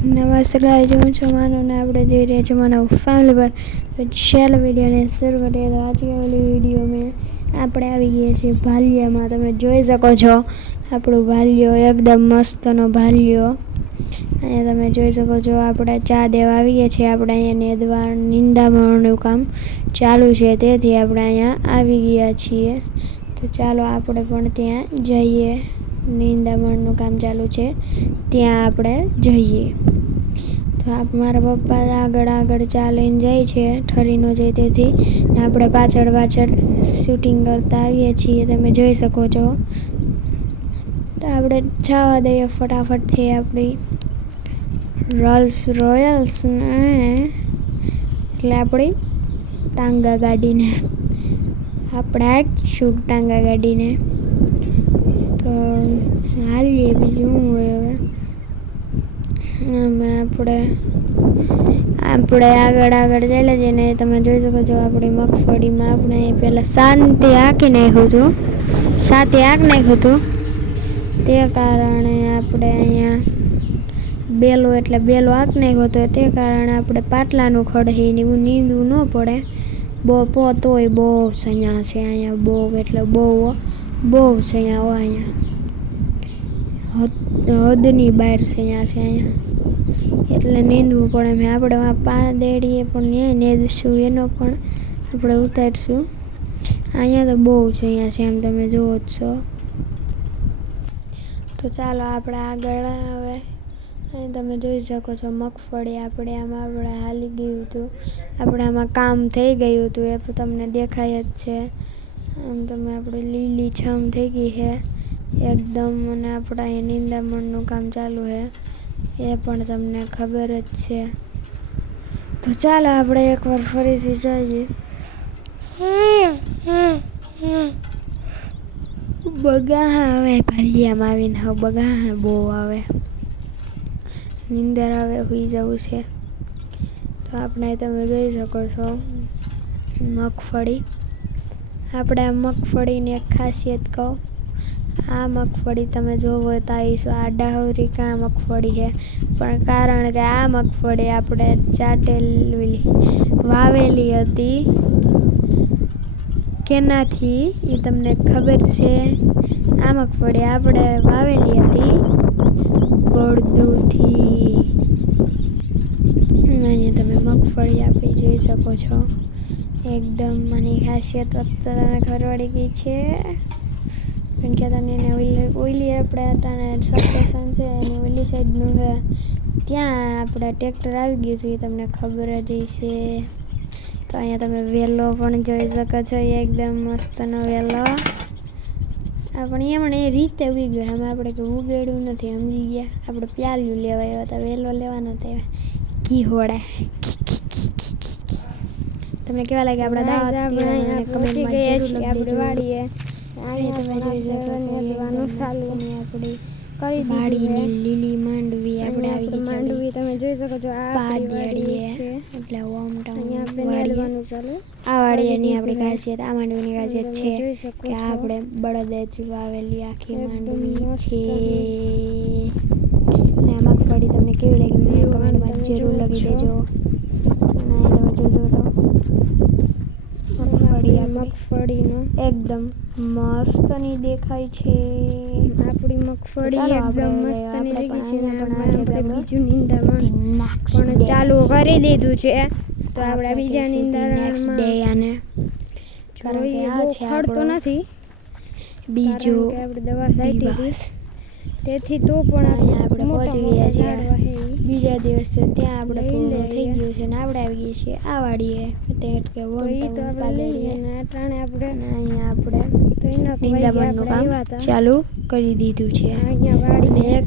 નમસ્કાર હું છું માનું ને આપણે જોઈ રહ્યા છીએ માનવ ફેમિલી પર. તો ચાલો વિડીયોને શરૂ કરીએ. તો આજકાલની વીડિયો મેં આપણે આવી ગયા છીએ ભાલિયામાં. તમે જોઈ શકો છો આપણું ભાલિયો એકદમ મસ્તનો ભાલિયો. અને તમે જોઈ શકો છો આપણે ચા દેવા આવી ગયા છીએ. આપણે અહીંયા નેદવા નિંદામણનું કામ ચાલુ છે. તેથી આપણે અહીંયા આવી ગયા છીએ. તો ચાલો આપણે પણ ત્યાં જઈએ. નિંદામણનું કામ ચાલુ છે, ત્યાં આપણે જઈએ. તો આપ મારા પપ્પા આગળ આગળ ચાલીને જાય છે, ઠરીનો જાય તેથી આપણે પાછળ પાછળ શૂટિંગ કરતા આવીએ છીએ, તમે જોઈ શકો છો. તો આપણે જવા દઈએ ફટાફટથી આપણી રોલ્સ રોયલ્સને એટલે આપણી ટાંગા ગાડીને. આપણે આખીશું ટાંગા ગાડીને. હાલીએ, બીજું હોય હવે? અમે આપણે આપણે આગળ આગળ ચાલે છે ને, તમે જોઈ શકો છો આપણી મગફળીમાં આપણે પહેલાં શાંતિ આંકી નાખ્યું હતું. સાથે આંક નાખ્યું હતું. તે કારણે આપણે અહીંયા બેલો, એટલે બેલો આંક નાખ્યો હતો. તે કારણે આપણે પાટલાનું ખડહી એવું નીંદવું ન પડે. બહુ પોત હોય, બહુ સૈયા છે અહીંયા બહુ, એટલે બહુ બહુ સૈયા હોય અહીંયા. હદની બહાર સૈયા છે અહીંયા. એટલે નીંદવું પડે અમે આપણે પા દેડીએ પણ ન્યાય નીંદશું, એનો પણ આપણે ઉતારશું. અહીંયા તો બહુ છે અહીંયા છે એમ તમે જુઓ જ છો. તો ચાલો આપણે આગળ હવે. અહીં તમે જોઈ શકો છો મગફળી આપણે આમાં, આપણે હાલી ગયું હતું. આપણે આમાં કામ થઈ ગયું હતું, એ પણ તમને દેખાય જ છે. આમ તમે આપણે લીલી છમ થઈ ગઈ છે. એકદમ અને આપણા અહીંયા નિંદામણનું કામ ચાલુ છે. એ પણ તમને ખબર જ છે. તો ચાલો આપણે એકવાર ફરીથી જઈએ. બગા આવે ભાલિયામાં આવીને હવે બગા બહુ આવે. નીંદર આવે સુઈ જવું છે. તો આપણે તમે જોઈ શકો છો, મગફળી. આપણે આ મગફળીની એક ખાસિયત કહું. આ મગફળી તમે જોવો તો આવીશું આ ડાહવરી કાં મગફળી છે. પણ કારણ કે આ મગફળી આપણે ચાટેલી, વાવેલી હતી, કેનાથી એ તમને ખબર છે. આ મગફળી આપણે વાવેલી હતી બળદુથી. અહીંયા તમે મગફળી આપણી જોઈ શકો છો. એકદમ મને ખાસિયત વખત તને ખબર ગઈ છે? કારણ કે તને એને ઓઈલી ઓઈલી આપણે ને સબસ્ટેશન છે, એની ઓઈલી સાઈડનું છે. ત્યાં આપણે ટ્રેક્ટર આવી ગયું હતું, એ તમને ખબર જ છે તો અહીંયા તમે વેલો પણ જોઈ શકો છો એકદમ મસ્તનો વેલો. આપણે મને એ રીતે ઉગી ગયો, એમાં આપણે કે ઉગેડ્યું નથી, સમજી ગયા. આપણે પ્યાલ્યું લેવા આવ્યા હતા, વેલો લેવાના હતા ઘી હોડા તમને કેવા લાગે આપણા દાંત? આપણે કમેન્ટમાં જરૂર આપણે મસ્તની આપણી કરી વાડીની લીલી માંડવી આપણે આવી માંડવી તમે જોઈ શકો છો આ પાદડીએ એટલે ઓમ ટાઉન વાડીએ ચાલુ આ વાડીએની આપણી ખાસિયત આ માંડવીની ખાસિયત છે કે આપણે બળદે વાવેલી આખી માંડવી છે. ને આ મગફળી તમને કેવી લાગી મને કમેન્ટમાં જરૂર લખી દેજો અને તમે જોજો તો મગફળી મગફળીનો એકદમ મસ્તની દેખાય છે. આપણી મગફળી એકદમ મસ્તની દેખાય છે ને આપણે બીજું નિંદામણ પણ ચાલુ કરી દીધું છે. તો આપણે બીજા નિંદામણમાં ડે અને જોઈએ ખડતો નથી. બીજો આપણે દવા સાઈટી તેથી તો પણ અહીંયા આપણે પહોંચી ગયા છીએ. બીજા દિવસે ત્યાં આપણે પૂરો થઈ ગયું છે ને આપણે આવી ગઈ છીએ આ વાડીએ. તે કે વન પાલેલી અને ત્રણે આપણે અહીંયા આપણે નિંદામણનું કામ ચાલુ કરી દીધું છે. અહીંયા વાડીને એક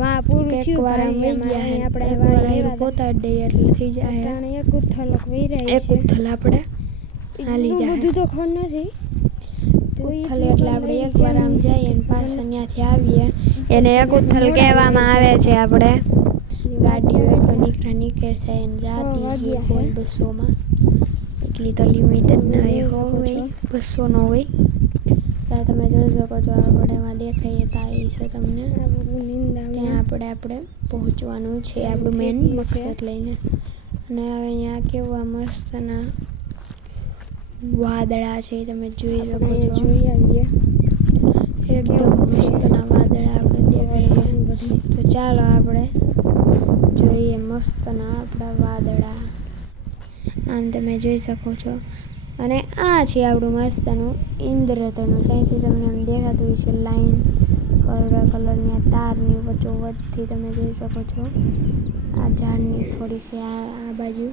વા પૂરું થયું વાર અમે ગયા આપણે વાડી પોતાડી દઈએ એટલે થઈ જાય એક ઉથલ વહી એક ઉથલ આપણે હાલી જાય બધું તો ખોન નથી. ઉથલ એટલે આપણે એકવાર આમ જઈએ ને પાછા ત્યાંથી આવીએ. એને એક ઉથલ કહેવામાં આવે છે આપણે. ગાડીઓ એટલો નીકળે નીકળે છે એને જાતી હોય બસોમાં. એટલી તો લિમિટ જ ના હોય હોય. બસોનો હોય. ત્યાં તમે જોઈ શકો છો આપણે એમાં દેખાઈએ તો આવી છે તમને. ત્યાં આપણે આપણે પહોંચવાનું છે આપણું મેન મકસદ લઈને. અને અહીંયા કેવા મસ્તના વાદળા છે તમે જોઈ શકો છો. જોઈ આવીએ. એકદમ મસ્તના વાદળા આપણે દેખાય તો ચાલો આપણે જોઈએ મસ્તના આપણા વાદળા. આમ તમે જોઈ શકો છો. અને આ છે આપણું મસ્તનું ઇન્દ્રધનુષ. અહીંથી તમને આમ દેખાતું હોય છે લાઈન કલર કલરની આ તારની વચ્ચો વચ્ચથી તમે જોઈ શકો છો. આ ઝાડની થોડી છે આ આ બાજુ.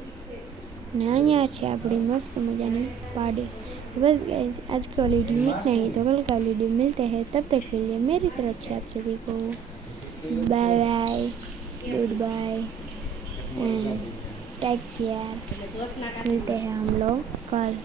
ને અહીંયા છે આપણી મસ્ત मजानी पार्टी बस guys, आज का वीडियो इतना ही तो कल का वीडियो मिलते हैं तब तक के लिए मेरी तरफ से आप सभी को bye bye good bye and take care मिलते हैं हम लोग कल